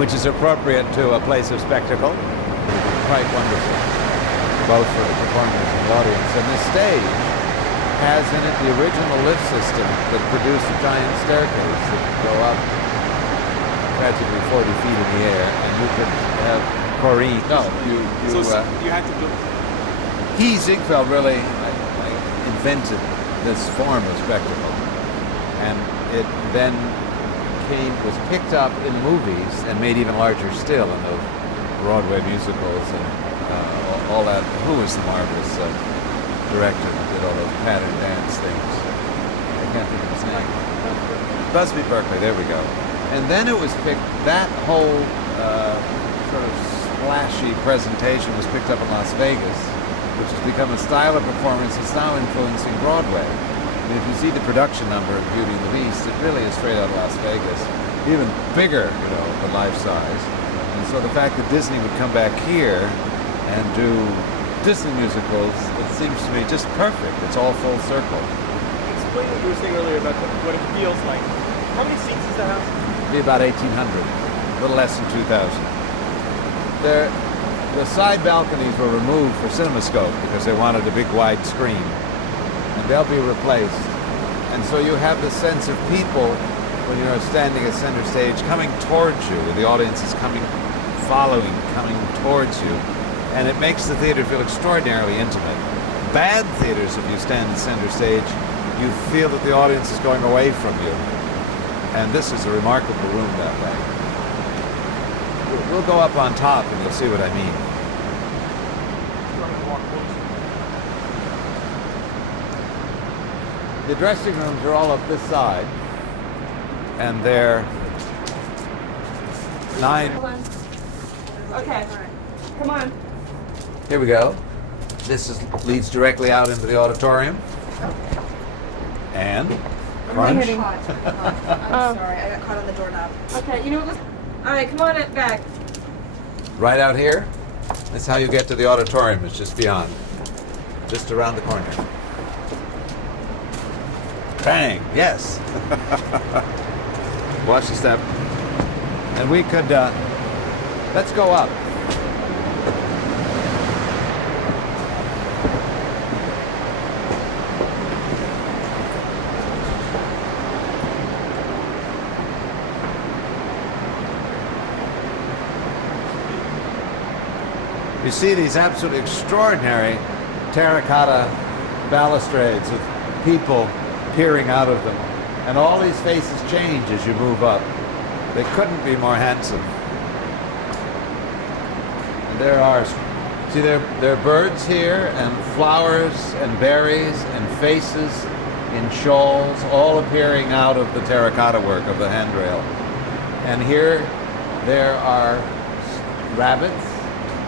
which is appropriate to a place of spectacle. Quite wonderful, both for the performers and the audience. And the stage has in it the original lift system that produced a giant staircase that could go up practically 40 feet in the air, and you could have Corrine. No, you had to do. Ziegfeld really invented this form of spectacle, and it then was picked up in movies and made even larger still in those Broadway musicals and all that. Who was the marvelous director that did all those pattern dance things? I can't think of his name. Busby Berkeley, there we go. And then it was picked, that whole sort of splashy presentation was picked up in Las Vegas, which has become a style of performance that's now influencing Broadway. I mean, if you see the production number of Beauty and the Beast, it really is straight out of Las Vegas. Even bigger, than life size. And so the fact that Disney would come back here and do Disney musicals, it seems to me just perfect. It's all full circle. Explain what you were saying earlier about what it feels like. How many seats is the house? It'd be about 1,800, a little less than 2,000. The side balconies were removed for CinemaScope because they wanted a big wide screen, and they'll be replaced. And so you have the sense of people when you're standing at center stage coming towards you, the audience is coming towards you, and it makes the theater feel extraordinarily intimate. Bad theaters, if you stand at center stage, you feel that the audience is going away from you. And this is a remarkable room that way. We'll go up on top and you'll see what I mean. The dressing rooms are all up this side, and they're 9. Hold on. Okay, come on. Here we go. Leads directly out into the auditorium. And crunch. I'm sorry, I got caught on the doorknob. Okay, you know what? All right, come on back. Right out here. That's how you get to the auditorium. It's just beyond, just around the corner. Bang! Yes. Watch the step. And we could. Let's go up. You see these absolutely extraordinary terracotta balustrades with people peering out of them. And all these faces change as you move up. They couldn't be more handsome. And there are, see there are birds here, and flowers and berries and faces in shawls, all appearing out of the terracotta work of the handrail. And here there are rabbits,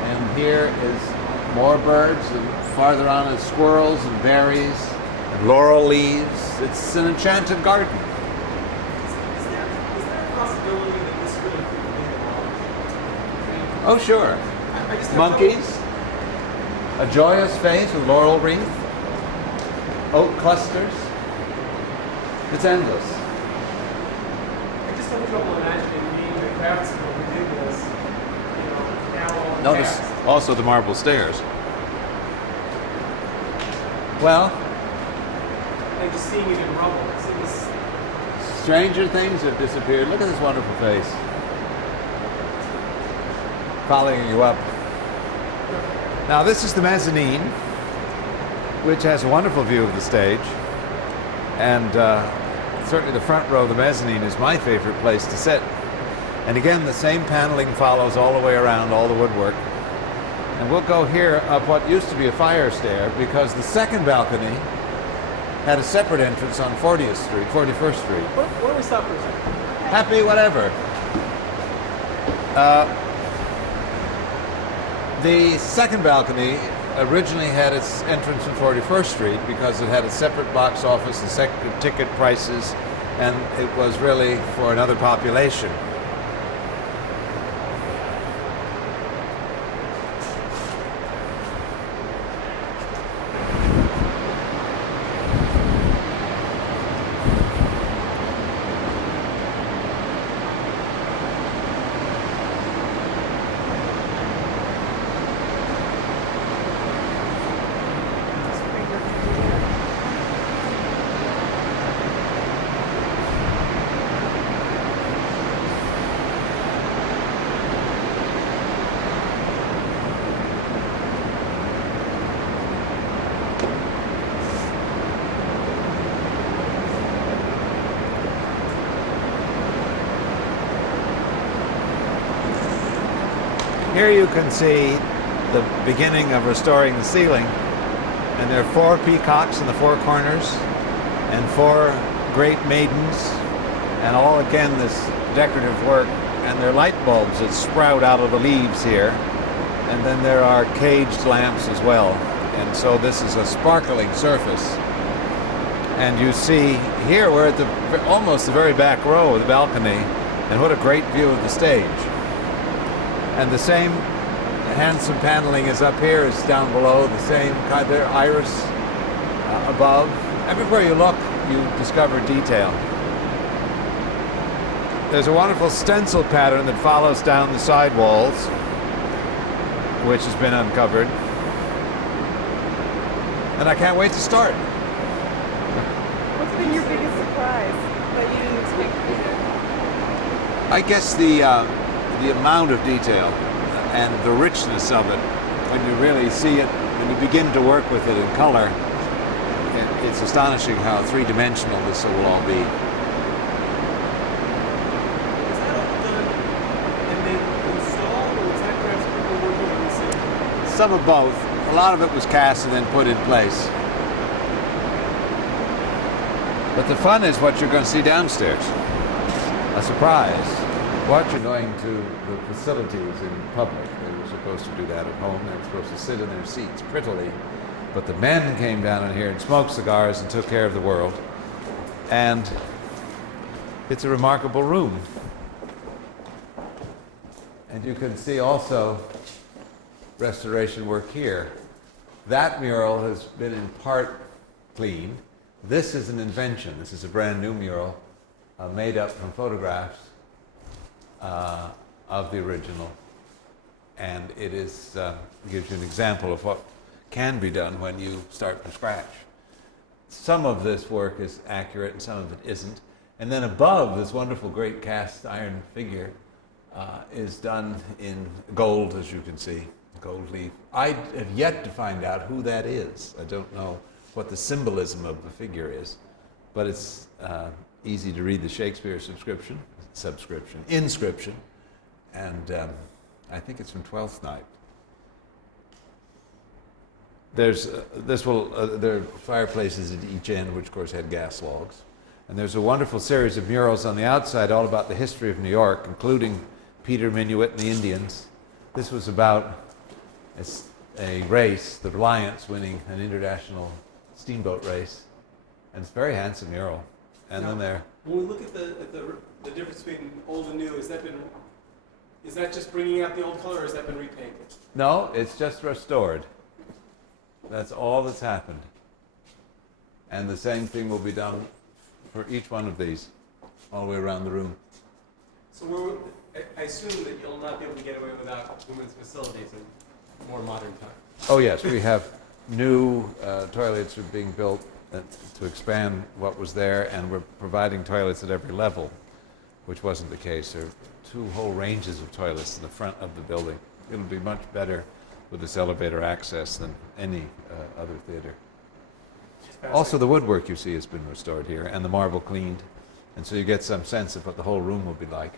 and here is more birds, and farther on is squirrels and berries and laurel leaves. It's an enchanted garden. Is there a possibility that this really could be a Oh, sure. I just have Monkeys, a joyous face with laurel wreath, oak clusters. It's endless. I just have trouble imagining being the craftsman who did this, now all Notice cast. also the marble stairs. Well, And just seeing it in rubble. It was stranger things have disappeared. Look at this wonderful face. Following you up. Now this is the mezzanine, which has a wonderful view of the stage. And certainly the front row of the mezzanine is my favorite place to sit. And again, the same paneling follows all the way around, all the woodwork. And we'll go here up what used to be a fire stair, because the second balcony had a separate entrance on 41st Street. Why don't we stop for a second? Happy whatever. The second balcony originally had its entrance on 41st Street because it had a separate box office and separate ticket prices, and it was really for another population. Here you can see the beginning of restoring the ceiling, and there are 4 peacocks in the 4 corners and 4 great maidens, and all again this decorative work, and there are light bulbs that sprout out of the leaves here, and then there are caged lamps as well, and so this is a sparkling surface. And you see here we're at almost the very back row of the balcony, and what a great view of the stage. And the same handsome paneling is up here, is down below, the same kind of iris above. Everywhere you look, you discover detail. There's a wonderful stencil pattern that follows down the side walls, which has been uncovered. And I can't wait to start. What's been your biggest surprise that you didn't expect to be there? I guess the amount of detail and the richness of it, when you really see it, when you begin to work with it in color, it's astonishing how three-dimensional this will all be. Was that all done and then installed, or was that perhaps people working on the same? Some of both. A lot of it was cast and then put in place. But the fun is what you're going to see downstairs. A surprise. What you're going to the facilities in public. They were supposed to do that at home. They were supposed to sit in their seats prettily. But the men came down in here and smoked cigars and took care of the world. And it's a remarkable room. And you can see also restoration work here. That mural has been in part cleaned. This is an invention. This is a brand new mural made up from photographs of the original. And it is gives you an example of what can be done when you start from scratch. Some of this work is accurate and some of it isn't. And then above, this wonderful great cast iron figure is done in gold, as you can see, gold leaf. I have yet to find out who that is. I don't know what the symbolism of the figure is, but it's easy to read the Shakespeare inscription, and I think it's from Twelfth Night. There are fireplaces at each end, which of course had gas logs. And there's a wonderful series of murals on the outside all about the history of New York, including Peter Minuit and the Indians. This was about a race, the Reliance winning an international steamboat race. And it's a very handsome mural. And now, then there. When we look at the difference between old and new, is that just bringing out the old color, or has that been repainted? No, it's just restored. That's all that's happened. And the same thing will be done for each one of these, all the way around the room. So I assume that you'll not be able to get away without women's facilities in more modern times. Oh yes, we have new toilets are being built to expand what was there, and we're providing toilets at every level, which wasn't the case. There are 2 whole ranges of toilets in the front of the building. It'll be much better with this elevator access than any other theater. Also, the woodwork you see has been restored here, and the marble cleaned, and so you get some sense of what the whole room will be like.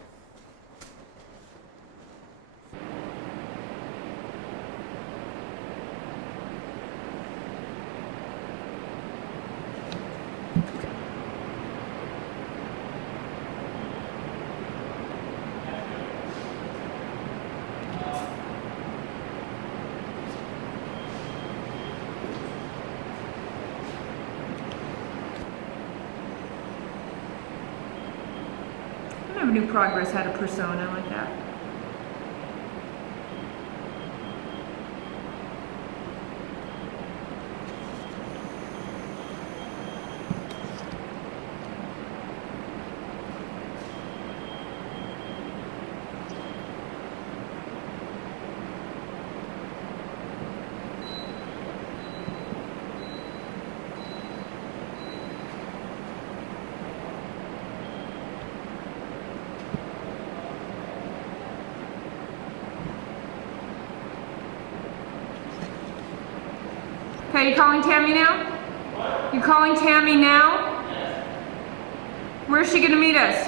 I never knew Progress had a persona like that. Okay, you calling Tammy now? What? You calling Tammy now? Yes. Where's she gonna meet us?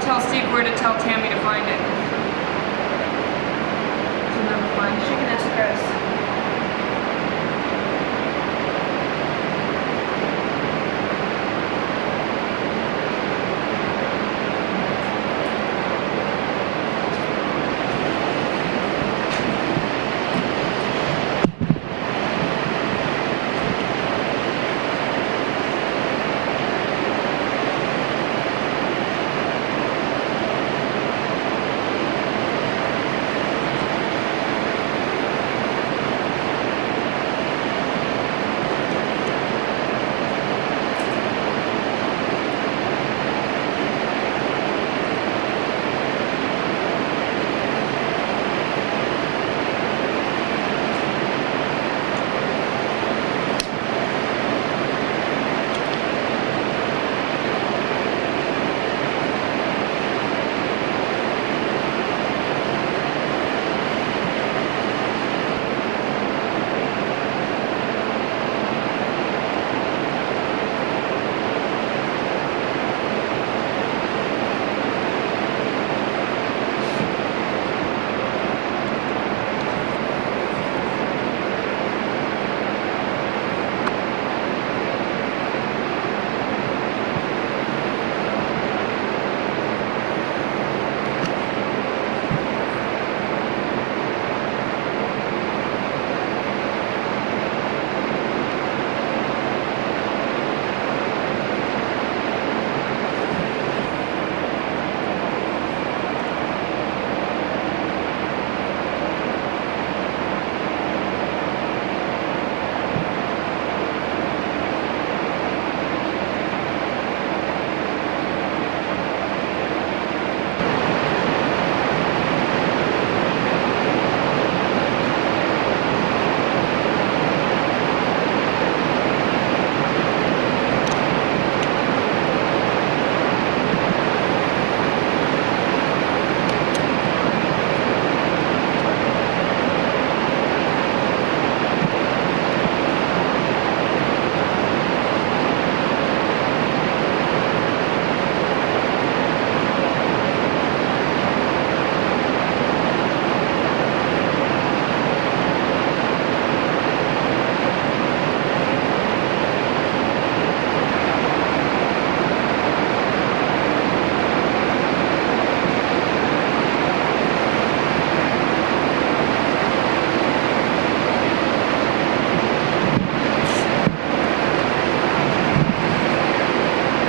tell Steve where to tell Tammy to find it. She'll never find She it. can ask Chris.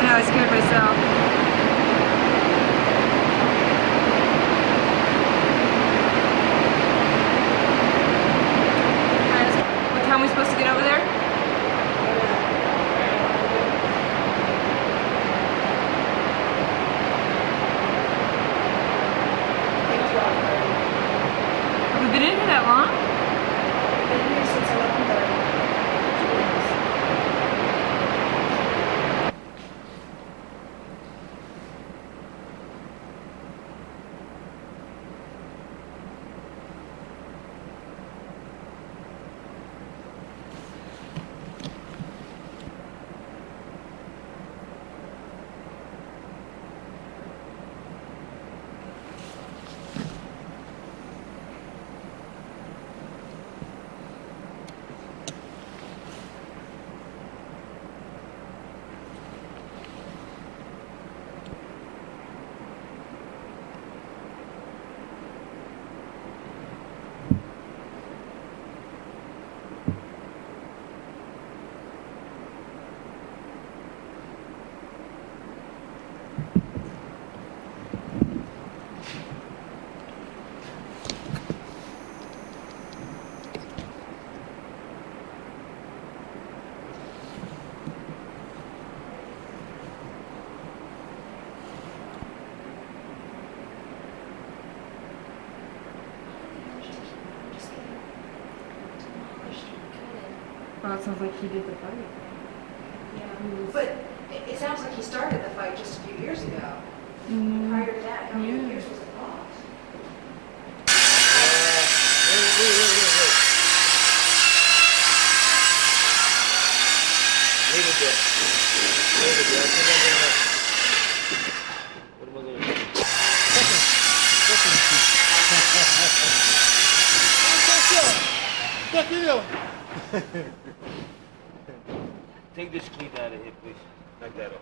I scared myself. What time are we supposed to get over there? Have we been in here that long? Been here since 11:30. Well, it sounds like he did the fight. But it sounds like he started the fight just a few years ago. Mm. Prior to that, how many Yeah. years was it lost? Leave it there. Leave it there. I think I'm gonna... What am I gonna do? Take this clean out of here, please. Knock that off.